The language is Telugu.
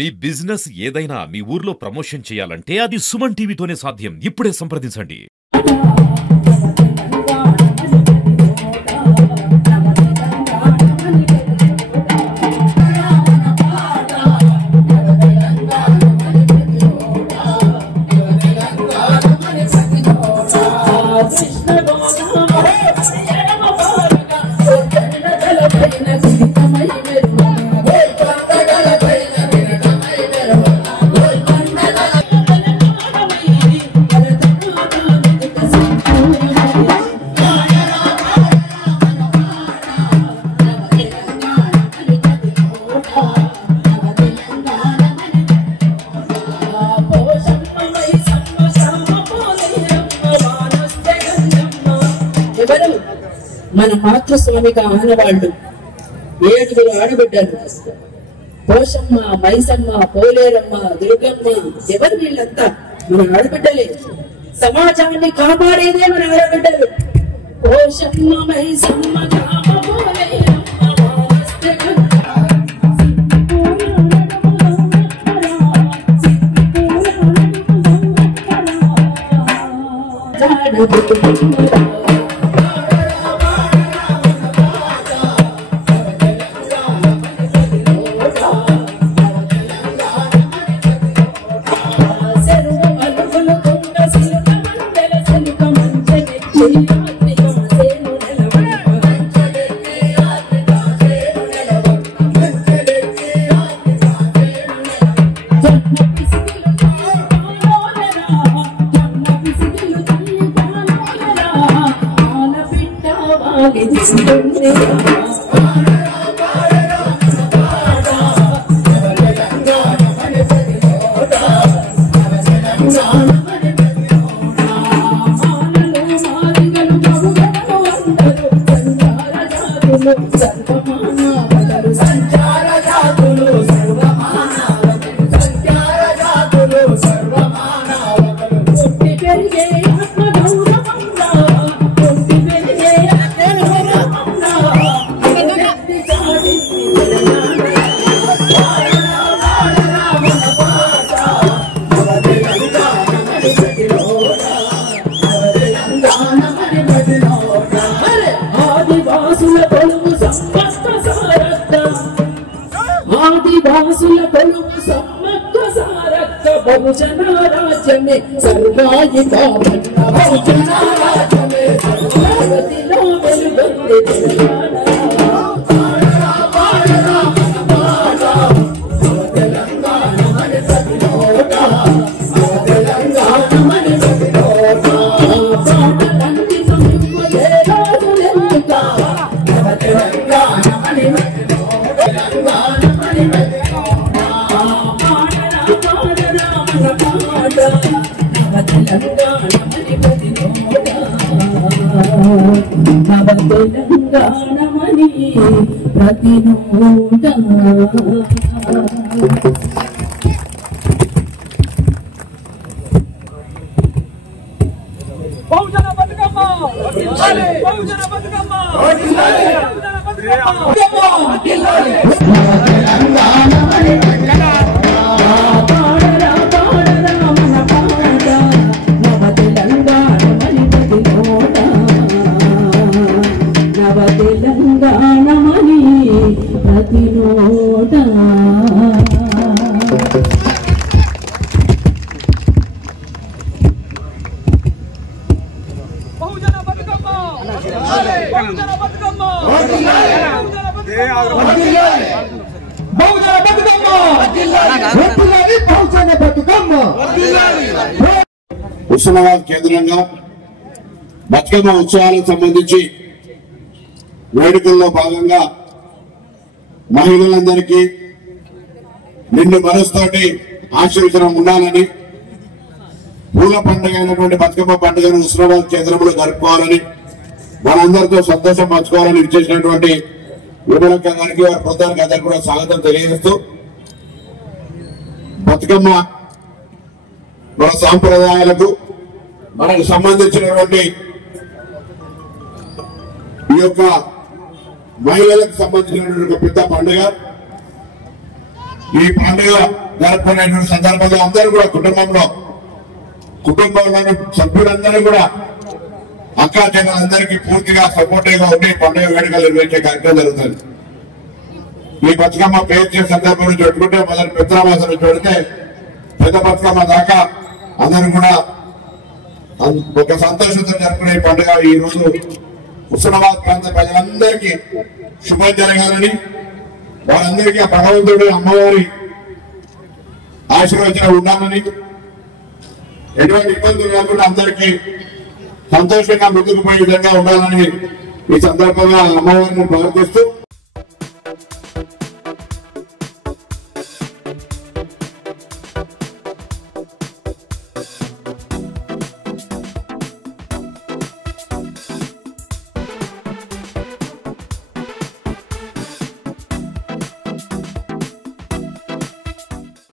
మీ బిజినెస్ ఏదైనా మీ ఊర్లో ప్రమోషన్ చేయాలంటే అది సుమన్ టీవీతోనే సాధ్యం. ఇప్పుడే సంప్రదించండి. మన మాతృస్వామికి ఆనవాళ్ళు 7 ఆడబిడ్డలు. పోషమ్మ, మైసమ్మ, పోలేరమ్మ, దుర్గమ్మ, ఎవరు వీళ్ళంతా? మన ఆడబిడ్డలే. సమాజాన్ని కాపాడేదే మన ఆడబిడ్డలు. పోషమ్మ, మైసమ్మ, ఆదివాసుల కొలువు సమ్మక్క సారక్క బహుజన రాజ్యమే సర్వాయి కావన్న బహుజన రాజ్యమే సర్వతిలో వెలుగొందే తెలంగాణ. తెలంగాణమని ప్రతి నోట బహుజన బతుకమ్మ బహుజన బతుకమ్మ తెలంగాణమని తెలంగాణమని ప్రతి నోట బహుజన బతుకమ్మ బహుజన బతుకమ్మ బహుజన బతుకమ్మ బహుజన బతుకమ్మ. హుస్నాబాద్ కేంద్రంగా బతుకమ్మ ఉత్సవాలకు సంబంధించి వేడుకల్లో భాగంగా మహిళలందరికీ నిండు మనసుతోటి ఆశీర్వచనం ఉండాలని, పూల పండుగ అయినటువంటి బతుకమ్మ పండుగను హుస్నాబాద్ కేంద్రంలో జరుపుకోవాలని, మనందరితో సంతోషం పంచుకోవాలని ఇచ్చేసినటువంటి విమలక్క గారికి, వారి బృందానికి అందరికీ కూడా స్వాగతం తెలియజేస్తూ, బతుకమ్మ మన సాంప్రదాయాలకు మనకు సంబంధించినటువంటి ఈ యొక్క మహిళలకు సంబంధించినటువంటి పెద్ద పండుగ. ఈ పండుగ జరుపుకునేటువంటి సందర్భంలో అందరూ కూడా కుటుంబంలోని సభ్యులందరూ కూడా అక్కా చెల్లెలందరికీ పూర్తిగా సపోర్టివ్ గా ఉండి పండుగ వేడుకలు నిర్వహించే కార్యక్రమం జరుగుతుంది. ఈ బతుకమ్మ పేరు చేసే సందర్భంలో పెట్టుకుంటే మొదటి పిత్రామాసం నుంచి పెడితే పెద్ద బతుకమ్మ దాకా అందరూ కూడా ఒక సంతోషంతో జరుపుకునే పండుగ ఈ రోజు హుస్నాబాద్ ప్రాంత ప్రజలందరికీ శుభం జరగాలని, వారందరికీ ఆ భగవంతుడు అమ్మవారి ఆశీర్వచనం ఉండాలని, ఎటువంటి ఇబ్బందులు లేకుండా అందరికీ సంతోషంగా ముందుకు పోయే విధంగా ఉండాలని ఈ సందర్భంగా అమ్మవారిని ప్రార్థిస్తూ